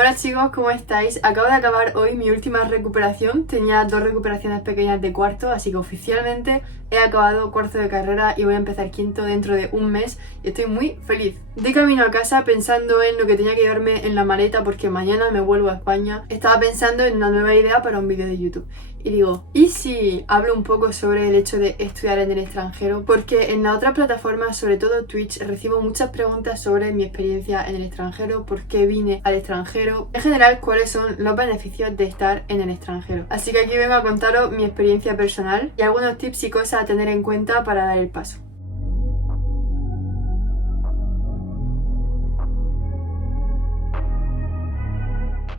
Hola chicos, ¿cómo estáis? Acabo de acabar hoy mi última recuperación. Tenía 2 recuperaciones pequeñas de cuarto, así que oficialmente he acabado cuarto de carrera y voy a empezar quinto dentro de un mes y estoy muy feliz. De camino a casa pensando en lo que tenía que llevarme en la maleta porque mañana me vuelvo a España. Estaba pensando en una nueva idea para un vídeo de YouTube. Y digo, ¿y si hablo un poco sobre el hecho de estudiar en el extranjero? Porque en las otras plataformas, sobre todo Twitch, recibo muchas preguntas sobre mi experiencia en el extranjero, por qué vine al extranjero, en general cuáles son los beneficios de estar en el extranjero. Así que aquí vengo a contaros mi experiencia personal y algunos tips y cosas a tener en cuenta para dar el paso.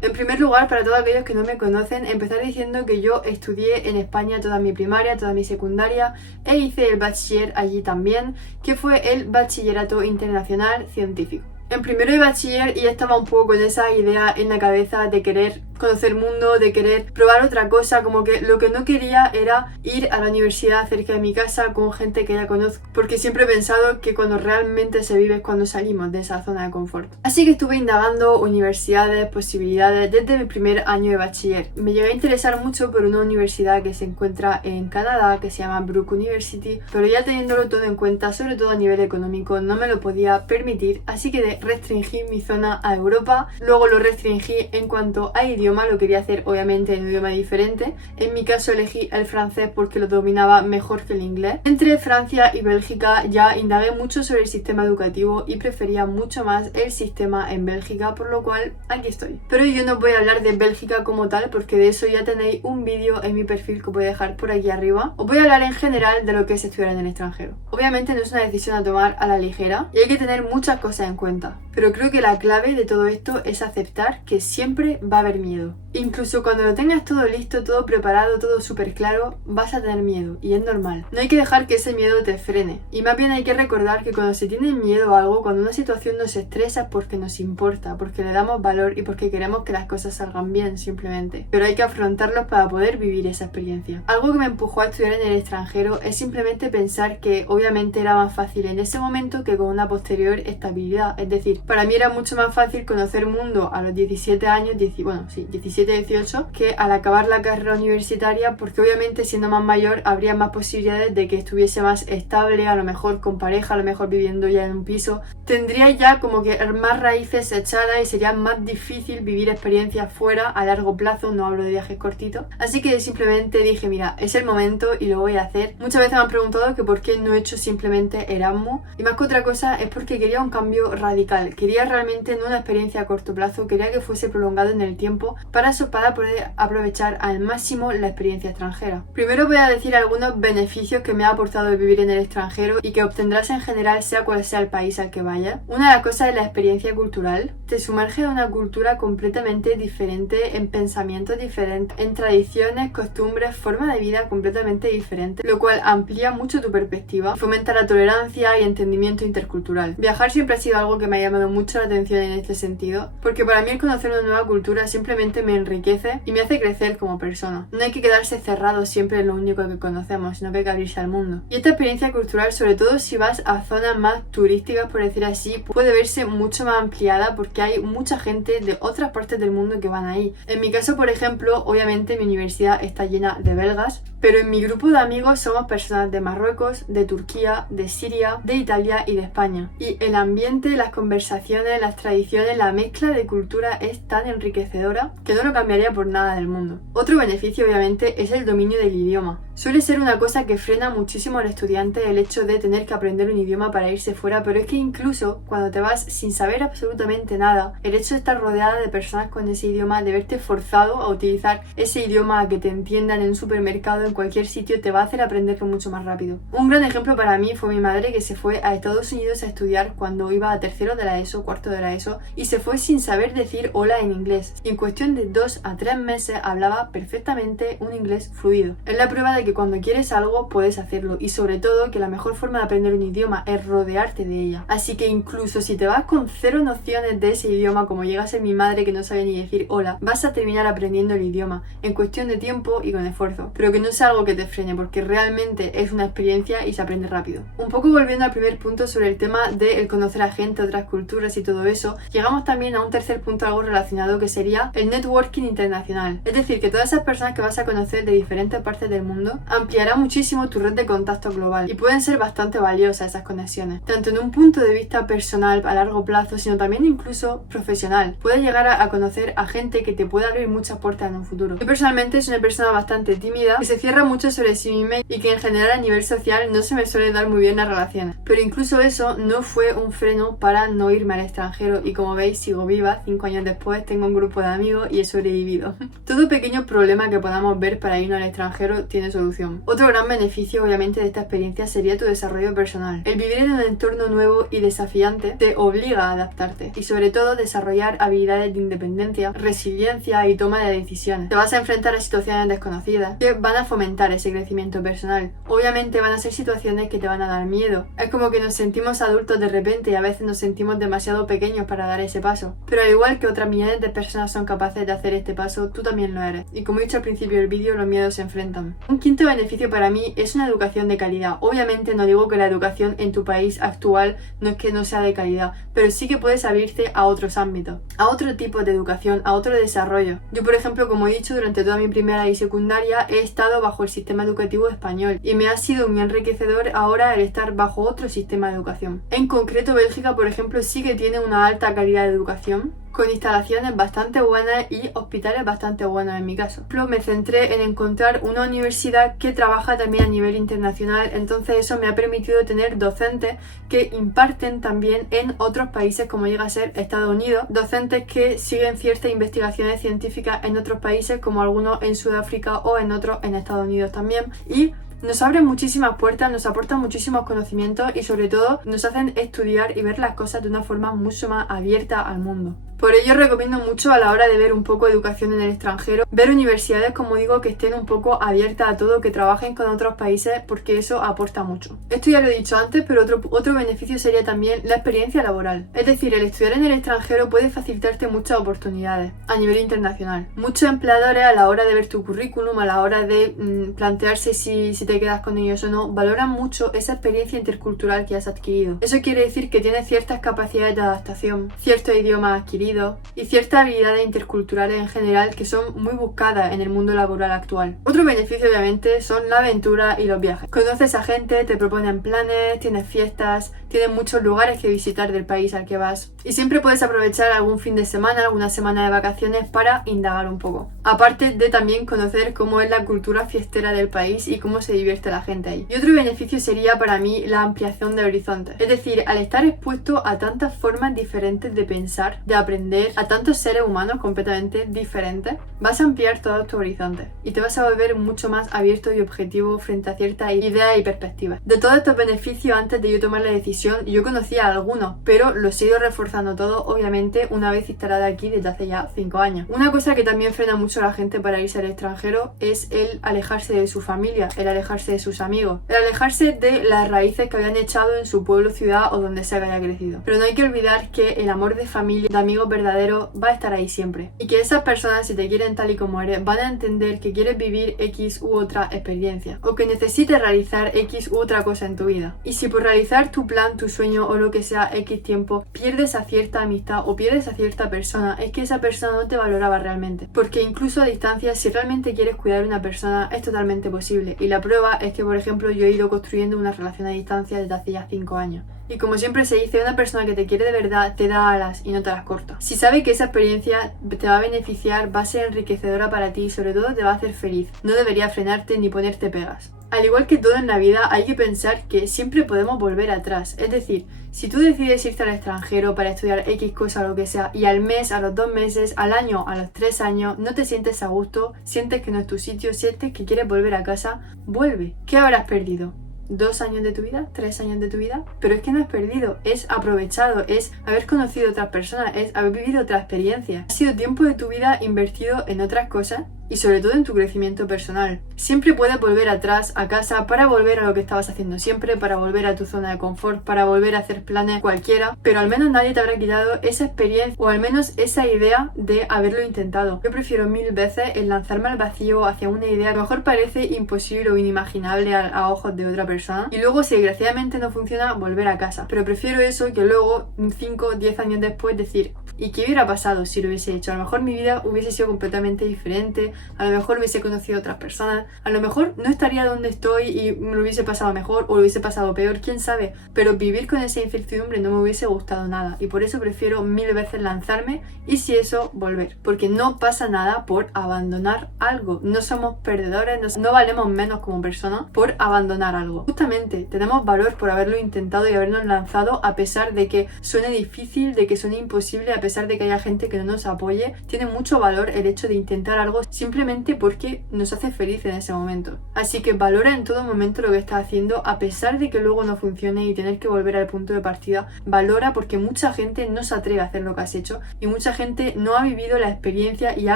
En primer lugar, para todos aquellos que no me conocen, empezar diciendo que yo estudié en España toda mi primaria, toda mi secundaria e hice el bachiller allí también, que fue el Bachillerato Internacional Científico. En primero de bachiller ya estaba un poco con esa idea en la cabeza de querer conocer mundo, de querer probar otra cosa, como que lo que no quería era ir a la universidad cerca de mi casa con gente que ya conozco, porque siempre he pensado que cuando realmente se vive es cuando salimos de esa zona de confort. Así que estuve indagando universidades, posibilidades desde mi primer año de bachiller. Me llegué a interesar mucho por una universidad que se encuentra en Canadá, que se llama Brook University, pero ya teniéndolo todo en cuenta, sobre todo a nivel económico, no me lo podía permitir, así que restringí mi zona a Europa. Luego lo restringí en cuanto a idioma, lo quería hacer obviamente en un idioma diferente. En mi caso elegí el francés porque lo dominaba mejor que el inglés. Entre Francia y Bélgica ya indagué mucho sobre el sistema educativo y prefería mucho más el sistema en Bélgica, por lo cual aquí estoy. Pero yo no voy a hablar de Bélgica como tal porque de eso ya tenéis un vídeo en mi perfil que os voy a dejar por aquí arriba. Os voy a hablar en general de lo que es estudiar en el extranjero. Obviamente no es una decisión a tomar a la ligera y hay que tener muchas cosas en cuenta. Pero creo que la clave de todo esto es aceptar que siempre va a haber miedo. Incluso cuando lo tengas todo listo, todo preparado, todo súper claro, vas a tener miedo y es normal. No hay que dejar que ese miedo te frene. Y más bien hay que recordar que cuando se tiene miedo a algo, cuando una situación nos estresa es porque nos importa, porque le damos valor y porque queremos que las cosas salgan bien simplemente. Pero hay que afrontarlos para poder vivir esa experiencia. Algo que me empujó a estudiar en el extranjero es simplemente pensar que obviamente era más fácil en ese momento que con una posterior estabilidad. Es decir, para mí era mucho más fácil conocer mundo a los 17 años, 17-18, que al acabar la carrera universitaria, porque obviamente siendo más mayor habría más posibilidades de que estuviese más estable, a lo mejor con pareja, a lo mejor viviendo ya en un piso. Tendría ya como que más raíces echadas y sería más difícil vivir experiencias fuera a largo plazo, no hablo de viajes cortitos. Así que simplemente dije, mira, es el momento y lo voy a hacer. Muchas veces me han preguntado que por qué no he hecho simplemente Erasmus, y más que otra cosa es porque quería un cambio radical. Quería realmente no una experiencia a corto plazo, quería que fuese prolongado en el tiempo para poder aprovechar al máximo la experiencia extranjera. Primero voy a decir algunos beneficios que me ha aportado el vivir en el extranjero y que obtendrás en general sea cual sea el país al que vayas. Una de las cosas es la experiencia cultural. Te sumerge en una cultura completamente diferente, en pensamientos diferentes, en tradiciones, costumbres, forma de vida completamente diferente, lo cual amplía mucho tu perspectiva, fomenta la tolerancia y entendimiento intercultural. Viajar siempre ha sido algo que me ha llamado mucho la atención en este sentido, porque para mí el conocer una nueva cultura simplemente me enriquece y me hace crecer como persona. No hay que quedarse cerrado siempre en lo único que conocemos, sino que hay que abrirse al mundo. Y esta experiencia cultural, sobre todo si vas a zonas más turísticas, por decir así, puede verse mucho más ampliada porque hay mucha gente de otras partes del mundo que van ahí. En mi caso, por ejemplo, obviamente mi universidad está llena de belgas, pero en mi grupo de amigos somos personas de Marruecos, de Turquía, de Siria, de Italia y de España. Y el ambiente, las conversaciones, las tradiciones, la mezcla de cultura es tan enriquecedora que no lo cambiaría por nada del mundo. Otro beneficio obviamente es el dominio del idioma. Suele ser una cosa que frena muchísimo al estudiante el hecho de tener que aprender un idioma para irse fuera, pero es que incluso cuando te vas sin saber absolutamente nada, el hecho de estar rodeada de personas con ese idioma, de verte forzado a utilizar ese idioma, a que te entiendan en un supermercado, en cualquier sitio, te va a hacer aprenderlo mucho más rápido. Un gran ejemplo para mí fue mi madre, que se fue a Estados Unidos a estudiar cuando iba a tercero de la ESO, cuarto de la ESO, y se fue sin saber decir hola en inglés. Y en cuestión de 2 a 3 meses hablaba perfectamente un inglés fluido. Es la prueba de que cuando quieres algo puedes hacerlo, y sobre todo que la mejor forma de aprender un idioma es rodearte de ella. Así que incluso si te vas con cero nociones de ese idioma, como llega a ser mi madre que no sabe ni decir hola, vas a terminar aprendiendo el idioma en cuestión de tiempo y con esfuerzo. Pero que no sea algo que te frene, porque realmente es una experiencia y se aprende rápido. Un poco volviendo al primer punto sobre el tema de el conocer a gente, otras culturas y todo eso, llegamos también a un tercer punto algo relacionado, que sería el networking internacional. Es decir, que todas esas personas que vas a conocer de diferentes partes del mundo ampliará muchísimo tu red de contacto global y pueden ser bastante valiosas esas conexiones, tanto en un punto de vista personal a largo plazo, sino también incluso profesional. Puedes llegar a conocer a gente que te puede abrir muchas puertas en un futuro. Yo personalmente soy una persona bastante tímida, que se cierra mucho sobre sí misma y que en general a nivel social no se me suele dar muy bien las relaciones, pero incluso eso no fue un freno para no irme al extranjero, y como veis sigo viva. 5 años después tengo un grupo de amigos y he sobrevivido. Todo pequeño problema que podamos ver para irnos al extranjero tiene solución. Otro gran beneficio obviamente de esta experiencia sería tu desarrollo personal. El vivir en un entorno nuevo y desafiante te obliga a adaptarte y sobre todo desarrollar habilidades de independencia, resiliencia y toma de decisiones. Te vas a enfrentar a situaciones desconocidas que van a fomentar ese crecimiento personal. Obviamente van a ser situaciones que te van a dar miedo. Es como que nos sentimos adultos de repente y a veces nos sentimos demasiado pequeños para dar ese paso. Pero al igual que otras millones de personas son capaces de hacer este paso, tú también lo eres. Y como he dicho al principio del vídeo, los miedos se enfrentan. Un quinto beneficio para mí es una educación de calidad. Obviamente no digo que la educación en tu país actual no es que no sea de calidad, pero sí que puedes abrirte a otros ámbitos, a otro tipo de educación, a otro desarrollo. Yo, por ejemplo, como he dicho, durante toda mi primera y secundaria he estado bajo el sistema educativo español y me ha sido muy enriquecedor ahora el estar bajo otro sistema de educación. En concreto, Bélgica, por ejemplo, sí que tiene una alta calidad de educación, con instalaciones bastante buenas y hospitales bastante buenos en mi caso. Me centré en encontrar una universidad que trabaja también a nivel internacional, entonces eso me ha permitido tener docentes que imparten también en otros países como llega a ser Estados Unidos, docentes que siguen ciertas investigaciones científicas en otros países como algunos en Sudáfrica o en otros en Estados Unidos también, y nos abren muchísimas puertas, nos aportan muchísimos conocimientos y sobre todo nos hacen estudiar y ver las cosas de una forma mucho más abierta al mundo. Por ello recomiendo mucho a la hora de ver un poco de educación en el extranjero, ver universidades, como digo, que estén un poco abiertas a todo, que trabajen con otros países, porque eso aporta mucho. Esto ya lo he dicho antes, pero otro beneficio sería también la experiencia laboral. Es decir, el estudiar en el extranjero puede facilitarte muchas oportunidades a nivel internacional. Muchos empleadores, a la hora de ver tu currículum, a la hora de plantearse si te quedas con ellos o no, valoran mucho esa experiencia intercultural que has adquirido. Eso quiere decir que tienes ciertas capacidades de adaptación, ciertos idiomas adquiridos y ciertas habilidades interculturales en general que son muy buscadas en el mundo laboral actual. Otro beneficio obviamente son la aventura y los viajes. Conoces a gente, te proponen planes, tienes fiestas, tienes muchos lugares que visitar del país al que vas y siempre puedes aprovechar algún fin de semana, alguna semana de vacaciones para indagar un poco. Aparte de también conocer cómo es la cultura fiestera del país y cómo se divierte la gente ahí. Y otro beneficio sería para mí la ampliación de horizontes. Es decir, al estar expuesto a tantas formas diferentes de pensar, de aprender, a tantos seres humanos completamente diferentes, vas a ampliar todos tus horizontes y te vas a volver mucho más abierto y objetivo frente a ciertas ideas y perspectivas. De todos estos beneficios, antes de yo tomar la decisión, yo conocía algunos, pero los he ido reforzando todos, obviamente, una vez instalada aquí desde hace ya 5 años. Una cosa que también frena mucho a la gente para irse al extranjero es el alejarse de su familia, el alejarse de sus amigos, el alejarse de las raíces que habían echado en su pueblo, ciudad o donde sea que haya crecido. Pero no hay que olvidar que el amor de familia, de amigos verdadero, va a estar ahí siempre. Y que esas personas, si te quieren tal y como eres, van a entender que quieres vivir X u otra experiencia o que necesites realizar X u otra cosa en tu vida. Y si por realizar tu plan, tu sueño o lo que sea X tiempo pierdes a cierta amistad o pierdes a cierta persona, es que esa persona no te valoraba realmente. Porque incluso a distancia, si realmente quieres cuidar a una persona, es totalmente posible. Y la prueba es que, por ejemplo, yo he ido construyendo una relación a distancia desde hace ya 5 años. Y como siempre se dice, una persona que te quiere de verdad te da alas y no te las corta. Si sabe que esa experiencia te va a beneficiar, va a ser enriquecedora para ti y sobre todo te va a hacer feliz, no debería frenarte ni ponerte pegas. Al igual que todo en la vida, hay que pensar que siempre podemos volver atrás. Es decir, si tú decides irte al extranjero para estudiar X cosa o lo que sea y al mes, a los 2 meses, al año, a los 3 años, no te sientes a gusto, sientes que no es tu sitio, sientes que quieres volver a casa, vuelve. ¿Qué habrás perdido? 2 años de tu vida, 3 años de tu vida, pero es que no has perdido, es aprovechado, es haber conocido a otras personas, es haber vivido otra experiencia. Ha sido tiempo de tu vida invertido en otras cosas y sobre todo en tu crecimiento personal. Siempre puedes volver atrás a casa para volver a lo que estabas haciendo siempre, para volver a tu zona de confort, para volver a hacer planes cualquiera, pero al menos nadie te habrá quitado esa experiencia o al menos esa idea de haberlo intentado. Yo prefiero mil veces el lanzarme al vacío hacia una idea que a lo mejor parece imposible o inimaginable a ojos de otra persona y luego si desgraciadamente no funciona volver a casa, pero prefiero eso que luego 5 o 10 años después decir ¿y qué hubiera pasado si lo hubiese hecho? A lo mejor mi vida hubiese sido completamente diferente, a lo mejor hubiese conocido a otras personas, a lo mejor no estaría donde estoy y me lo hubiese pasado mejor o lo hubiese pasado peor, quién sabe, pero vivir con esa incertidumbre no me hubiese gustado nada y por eso prefiero mil veces lanzarme y si eso, volver, porque no pasa nada por abandonar algo, no somos perdedores, no valemos menos como personas por abandonar algo. Justamente tenemos valor por haberlo intentado y habernos lanzado a pesar de que suene difícil, de que suene imposible, a pesar de que haya gente que no nos apoye. Tiene mucho valor el hecho de intentar algo simplemente porque nos hace feliz en ese momento. Así que valora en todo momento lo que estás haciendo a pesar de que luego no funcione y tener que volver al punto de partida. Valora porque mucha gente no se atreve a hacer lo que has hecho y mucha gente no ha vivido la experiencia y ha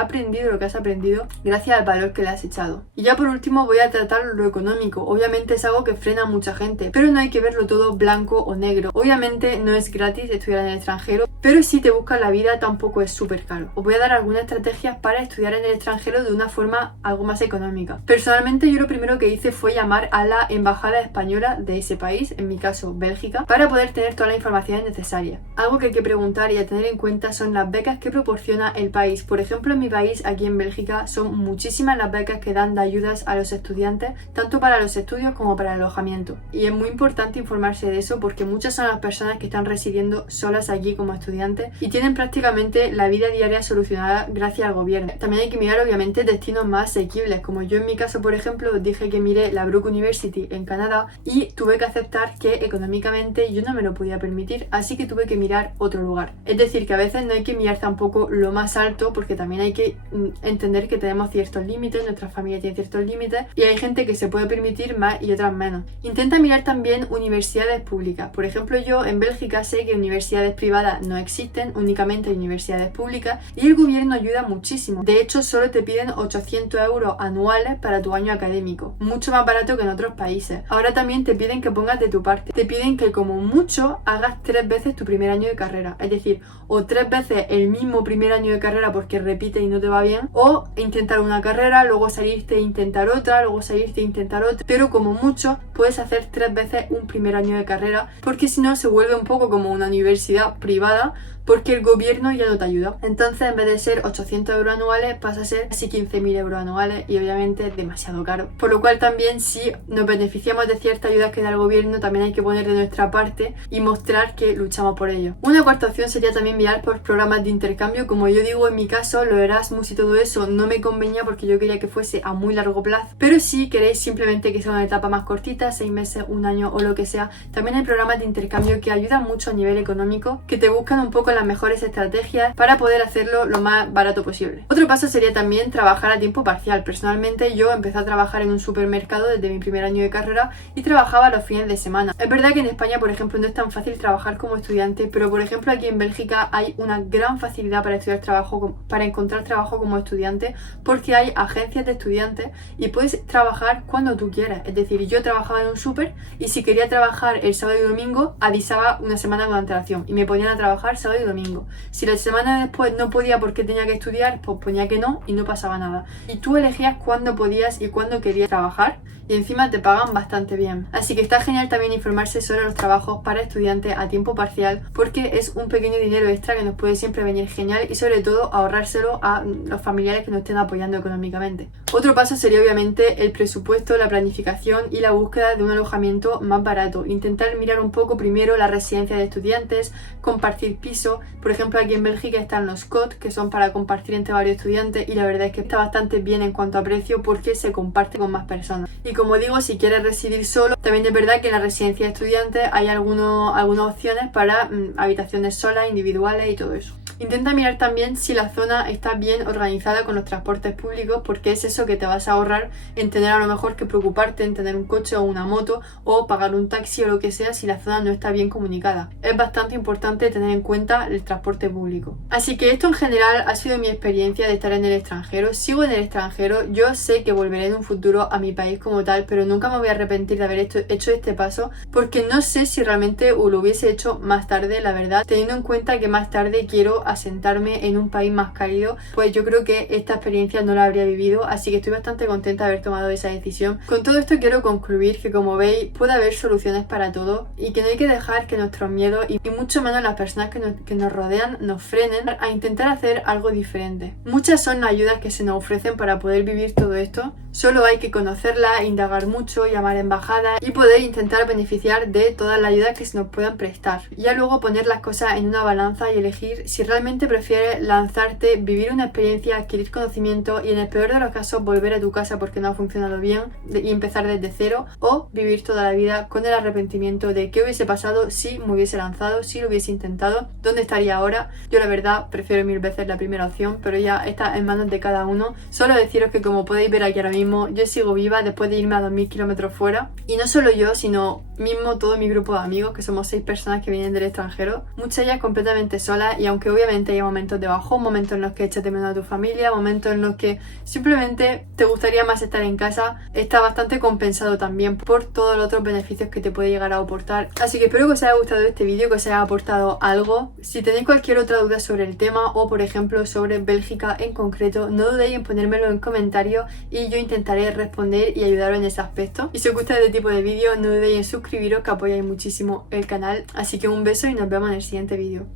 aprendido lo que has aprendido gracias al valor que le has echado. Y ya por último voy a tratar lo económico. Obviamente es algo que frena a mucha gente, pero no hay que verlo todo blanco o negro. Obviamente no es gratis estudiar en el extranjero, pero si te buscas la vida tampoco es súper caro. Os voy a dar algunas estrategias para estudiar en el extranjero de una forma algo más económica. Personalmente yo lo primero que hice fue llamar a la embajada española de ese país, en mi caso Bélgica, para poder tener todas las informaciones necesarias. Algo que hay que preguntar y a tener en cuenta son las becas que proporciona el país. Por ejemplo, en mi país, aquí en Bélgica, son muchísimas las becas que dan de ayudas a los estudiantes, tanto para los estudios como para el alojamiento. Y es muy importante informarse de eso porque muchas son las personas que están residiendo solas aquí como estudiantes y tienen prácticamente la vida diaria solucionada gracias al gobierno. También hay que mirar obviamente destinos más asequibles, como yo en mi caso por ejemplo os dije que miré la Brook University en Canadá y tuve que aceptar que económicamente yo no me lo podía permitir, así que tuve que mirar otro lugar. Es decir, que a veces no hay que mirar tampoco lo más alto porque también hay que entender que tenemos ciertos límites, nuestra familia tiene ciertos límites y hay gente que se puede permitir más y otras menos. Intenta mirar también universidades públicas. Por ejemplo, yo en Bélgica sé que universidades privadas no existen, únicamente hay universidades públicas y el gobierno ayuda muchísimo. De hecho, solo te piden 800 euros anuales para tu año académico, mucho más barato que en otros países. Ahora también te piden que pongas de tu parte, te piden que como mucho hagas 3 veces tu primer año de carrera, es decir, o 3 veces el mismo primer año de carrera porque repites y no te va bien, o intentar una carrera, luego salirte e intentar otra, luego salirte e intentar otra, pero como mucho puedes hacer 3 veces un primer año de carrera porque si no se vuelve un poco como una universidad privada porque el gobierno ya no te ayuda. Entonces en vez de ser 800 euros anuales pasa a ser casi 15.000 euros anuales y obviamente es demasiado caro. Por lo cual también si nos beneficiamos de ciertas ayudas que da el gobierno también hay que poner de nuestra parte y mostrar que luchamos por ello. Una cuarta opción sería también mirar por programas de intercambio. Como yo digo, en mi caso los Erasmus y todo eso no me convenía porque yo quería que fuese a muy largo plazo, pero si queréis simplemente que sea una etapa más cortita, 6 meses, un año o lo que sea, también hay programas de intercambio que ayudan mucho a nivel económico, que te buscan un poco las mejores estrategias para poder hacerlo lo más barato posible. Otro paso sería también trabajar a tiempo parcial. Personalmente yo empecé a trabajar en un supermercado desde mi primer año de carrera y trabajaba los fines de semana. Es verdad que en España, por ejemplo, no es tan fácil trabajar como estudiante, pero por ejemplo aquí en Bélgica hay una gran facilidad para encontrar trabajo como estudiante porque hay agencias de estudiantes y puedes trabajar cuando tú quieras. Es decir, yo trabajaba en un súper y si quería trabajar el sábado y domingo avisaba una semana con antelación y me ponían a trabajar sábado y domingo. Si la semana después no podía porque tenía que estudiar, pues ponía que no y no pasaba nada. Y tú elegías cuándo podías y cuándo querías trabajar y encima te pagan bastante bien. Así que está genial también informarse sobre los trabajos para estudiantes a tiempo parcial porque es un pequeño dinero extra que nos puede siempre venir genial y sobre todo ahorrárselo a los familiares que nos estén apoyando económicamente. Otro paso sería obviamente el presupuesto, la planificación y la búsqueda de un alojamiento más barato. Intentar mirar un poco primero la residencia de estudiantes, compartir piso. Por ejemplo, aquí en Bélgica están los COT, que son para compartir entre varios estudiantes y la verdad es que está bastante bien en cuanto a precio porque se comparte con más personas. Y como digo, si quieres residir solo, también es verdad que en la residencia de estudiantes hay algunas opciones para habitaciones solas, individuales y todo eso. Intenta mirar también si la zona está bien organizada con los transportes públicos, porque es eso que te vas a ahorrar en tener a lo mejor que preocuparte en tener un coche o una moto o pagar un taxi o lo que sea si la zona no está bien comunicada. Es bastante importante tener en cuenta el transporte público. Así que esto en general ha sido mi experiencia de estar en el extranjero. Sigo en el extranjero, yo sé que volveré en un futuro a mi país como tal, pero nunca me voy a arrepentir de haber hecho este paso, porque no sé si realmente lo hubiese hecho más tarde, la verdad, teniendo en cuenta que más tarde quiero asentarme en un país más cálido, pues yo creo que esta experiencia no la habría vivido, así que estoy bastante contenta de haber tomado esa decisión. Con todo esto quiero concluir que, como veis, puede haber soluciones para todo y que no hay que dejar que nuestros miedos y mucho menos las personas que nos rodean nos frenen a intentar hacer algo diferente. Muchas son las ayudas que se nos ofrecen para poder vivir todo esto, solo hay que conocerlas, indagar mucho, llamar a embajadas y poder intentar beneficiar de todas las ayudas que se nos puedan prestar. Ya luego poner las cosas en una balanza y elegir si realmente prefieres lanzarte, vivir una experiencia, adquirir conocimiento y en el peor de los casos volver a tu casa porque no ha funcionado bien y empezar desde cero, o vivir toda la vida con el arrepentimiento de qué hubiese pasado si me hubiese lanzado, si lo hubiese intentado, dónde estaría ahora. Yo la verdad prefiero mil veces la primera opción, pero ya está en manos de cada uno. Solo deciros que, como podéis ver aquí ahora mismo, yo sigo viva después de irme a 2000 kilómetros fuera, y no solo yo, sino mismo todo mi grupo de amigos, que somos 6 personas que vienen del extranjero, muchas de ellas completamente solas, y aunque obviamente hay momentos de bajón, momentos en los que echas de menos a tu familia, momentos en los que simplemente te gustaría más estar en casa, está bastante compensado también por todos los otros beneficios que te puede llegar a aportar. Así que espero que os haya gustado este vídeo, que os haya aportado algo. Si tenéis cualquier otra duda sobre el tema o por ejemplo sobre Bélgica en concreto, no dudéis en ponérmelo en comentarios y yo intentaré responder y ayudaros en ese aspecto. Y si os gusta este tipo de vídeos, no dudéis en suscribiros, que apoyáis muchísimo el canal. Así que un beso y nos vemos en el siguiente vídeo.